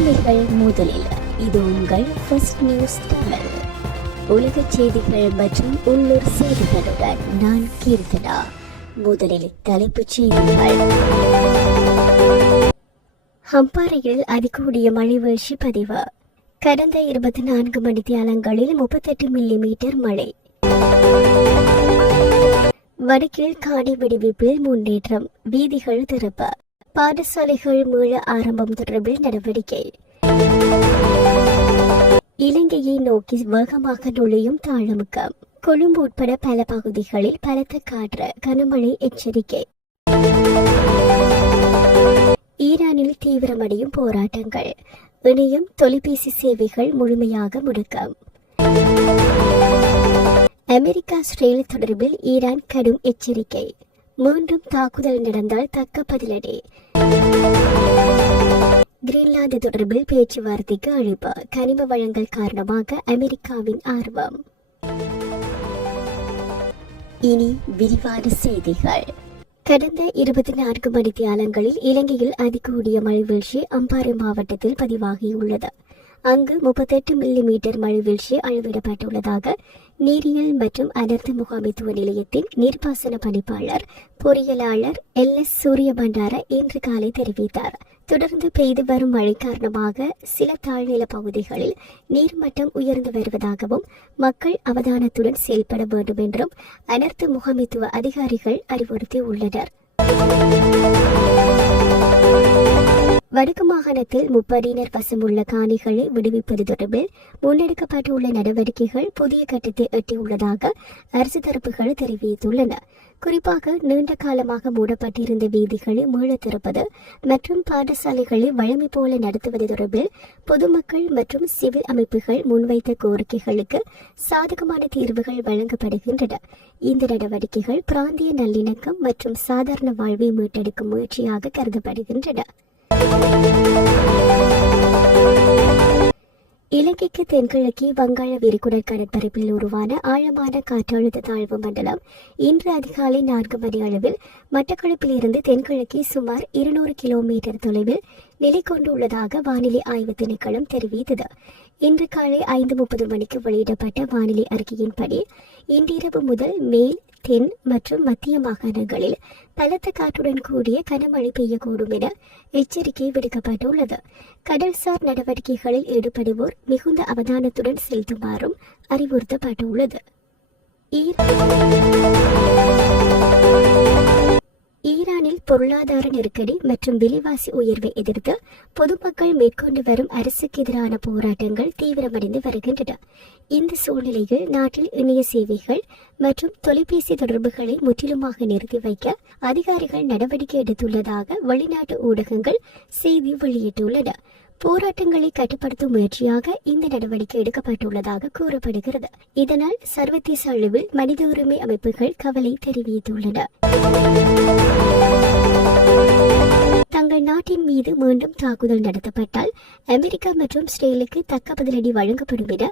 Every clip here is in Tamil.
உண்மைகள் முதலில். இது உங்கள் ஃபர்ஸ்ட் நியூஸ் தமிழ். உலக செய்திகள் மற்றும் உள்ளூர் செய்திகளுடன் நான் கீர்த்தனா. முதலில் தலைப்புச் செய்திகள். ஹம்பாறையில் அதிகூடிய மழை வீழ்ச்சி பதிவு. கடந்த 24 மணித்தியாலங்களில் 38 மில்லிமீட்டர் மழை. வடக்கில் காணி விடுவிப்பில் முன்னேற்றம், வீதிகள் திறப்பு. பாடசாலைகள் மீள ஆரம்பம் தொடர்பில் நடவடிக்கை. இலங்கையை நோக்கி வேகமாக நுழையும் தாழமுக்கம். கொழும்பு உட்பட பல பகுதிகளில் பலத்த காற்று, கனமழை எச்சரிக்கை. ஈரானில் தீவிரமடையும் போராட்டங்கள். இணையம், தொலைபேசி சேவைகள் முழுமையாக முடக்கம். அமெரிக்கா இஸ்ரேல் தொடர்பில் ஈரான் கடும் எச்சரிக்கை. மீண்டும் தாக்குதல் நடந்தால் தக்க பதிலடி. கிரீன்லாந்து தொடர்பில் பேச்சுவார்த்தைக்கு அழைப்பு. கனிம வளங்கள் காரணமாக அமெரிக்காவின் ஆர்வம். இனி விரிவான செய்திகள். கடந்த 24 மணித்தியாலங்களில் இலங்கையில் அதிகூடிய மழை வீழ்ச்சி அம்பாறை மாவட்டத்தில் பதிவாகியுள்ளது. அங்கு 38 மில்லிமீட்டர் மழை வீழ்ச்சி அளவிடப்பட்டுள்ளதாக நீரியல் மற்றும் அனர்த்த முகாமைத்துவ நிலையத்தின் நீர்ப்பாசன பணிப்பாளர் பொறியியலாளர் LS சூரியபண்டார இன்று காலை தெரிவித்தார். தொடர்ந்து பெய்து வரும் மழை காரணமாக சில தாழ்நில பகுதிகளில் நீர்மட்டம் உயர்ந்து வருவதாகவும் மக்கள் அவதானத்துடன் செயல்பட வேண்டும் என்றும் அனர்த்த முகாமைத்துவ அதிகாரிகள் அறிவுறுத்தியுள்ளனர். வடக்கு மாகாணத்தில் முப்படையினர் வசமுள்ள காணிகளை விடுவிப்பது தொடர்பில் முன்னெடுக்கப்பட்டுள்ள நடவடிக்கைகள் புதிய கட்டத்தை எட்டியுள்ளதாக அரசு தரப்புகள் தெரிவித்துள்ளன. குறிப்பாக நீண்ட காலமாக மூடப்பட்டிருந்த வீதிகளை மீள திறப்பது மற்றும் பாடசாலைகளை வழமை போல நடத்துவது தொடர்பில் பொதுமக்கள் மற்றும் சிவில் அமைப்புகள் முன்வைத்த கோரிக்கைகளுக்கு சாதகமான தீர்வுகள் வழங்கப்படுகின்றன. இந்த நடவடிக்கைகள் பிராந்திய நல்லிணக்கம் மற்றும் சாதாரண வாழ்வை மீட்டெடுக்கும் முயற்சியாக கருதப்படுகின்றன. இலங்கைக்கு தென்கிழக்கே வங்காள விரிகுடா கடற்பரப்பில் உருவான ஆழமான காற்றழுத்த தாழ்வு மண்டலம் இன்று அதிகாலை 4 மணி அளவில் மட்டக்களப்பில் இருந்து தென்கிழக்கே சுமார் 200 கிலோமீட்டர் தொலைவில் நிலை கொண்டுள்ளதாக வானிலை ஆய்வு திணைக்களம் தெரிவித்தது. இன்று காலை 5:30 மணிக்கு வெளியிடப்பட்ட வானிலை அறிக்கையின்படி இன்றிரவு முதல் மேல், தென் மற்றும் மத்திய மாகாணங்களில் பலத்த காற்றுடன் கூடிய கனமழை பெய்யக்கூடும் என எச்சரிக்கை விடுக்கப்பட்டுள்ளது. கடல்சார் நடவடிக்கைகளில் ஈடுபடுவோர் மிகுந்த அவதானத்துடன் செலுத்துமாறும் அறிவுறுத்தப்பட்டுள்ளது. ஈரானில் பொருளாதார நெருக்கடி மற்றும் விலைவாசி உயர்வை எதிர்த்து பொதுமக்கள் மேற்கொண்டு வரும் அரசுக்கு எதிரான போராட்டங்கள் தீவிரமடைந்து வருகின்றன. இந்த சூழ்நிலையில் நாட்டில் இணைய சேவைகள் மற்றும் தொலைபேசி தொடர்புகளை முற்றிலுமாக நிறுத்தி வைக்க அதிகாரிகள் நடவடிக்கை எடுத்துள்ளதாக வெளிநாட்டு ஊடகங்கள் செய்தி வெளியிட்டுள்ளன. போராட்டங்களை கட்டுப்படுத்தும் முயற்சியாக இந்த நடவடிக்கை எடுக்கப்பட்டுள்ளதாக கூறப்படுகிறது. இதனால் சர்வதேச அளவில் மனித உரிமை அமைப்புகள் கவலை தெரிவித்துள்ளன. தங்கள் நாட்டின் மீது மீண்டும் தாக்குதல் நடத்தப்பட்டால் அமெரிக்கா மற்றும் இஸ்ரேலுக்கு தக்க பதிலடி வழங்கப்படும் என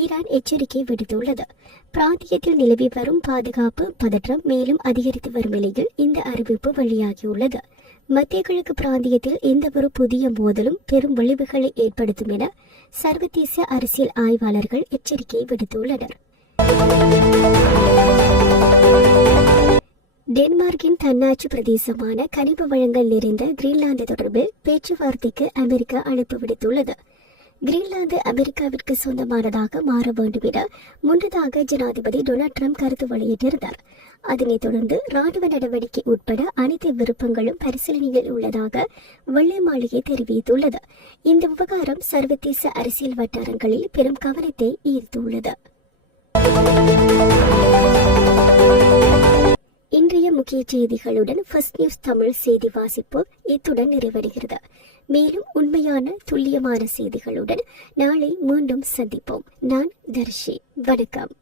ஈரான் எச்சரிக்கை விடுத்துள்ளது. பிராந்தியத்தில் நிலவி வரும் பாதுகாப்பு பதற்றம் மேலும் அதிகரித்து வரும் நிலையில் இந்த அறிவிப்பு வெளியாகியுள்ளது. மத்திய கிழக்கு பிராந்தியத்தில் எந்தவொரு புதிய மோதலும் பெரும் விளைவுகளை ஏற்படுத்தும் என சர்வதேச அரசியல் ஆய்வாளர்கள் எச்சரிக்கை விடுத்துள்ளனர். டென்மார்க்கின் தன்னாட்சி பிரதேசமான கனிம வளங்கள் நிறைந்த கிரீன்லாந்து தொடர்பில் பேச்சுவார்த்தைக்கு அமெரிக்கா அழைப்பு விடுத்துள்ளது. கிரீன்லாந்து அமெரிக்காவிற்கு சொந்தமானதாக மாற வேண்டும் என முன்னதாக ஜனாதிபதி டொனால்ட் ட்ரம்ப் கருத்து வெளியிட்டிருந்தார். அதனைத் தொடர்ந்து ராணுவ நடவடிக்கை உட்பட அனைத்து விருப்பங்களும் பரிசீலனையில் உள்ளதாக வெள்ளை மாளிகை தெரிவித்துள்ளது. இந்த விவகாரம் சர்வதேச அரசியல் வட்டாரங்களில் பெரும் கவனத்தை ஈர்த்துள்ளது. இன்றைய முக்கிய செய்திகளுடன் ஃபர்ஸ்ட் நியூஸ் தமிழ் செய்தி வாசிப்பு இத்துடன் நிறைவடைகிறது. மேலும் உண்மையான துல்லியமான செய்திகளுடன் நாளை மீண்டும் சந்திப்போம். நான் தர்ஷி. வணக்கம்.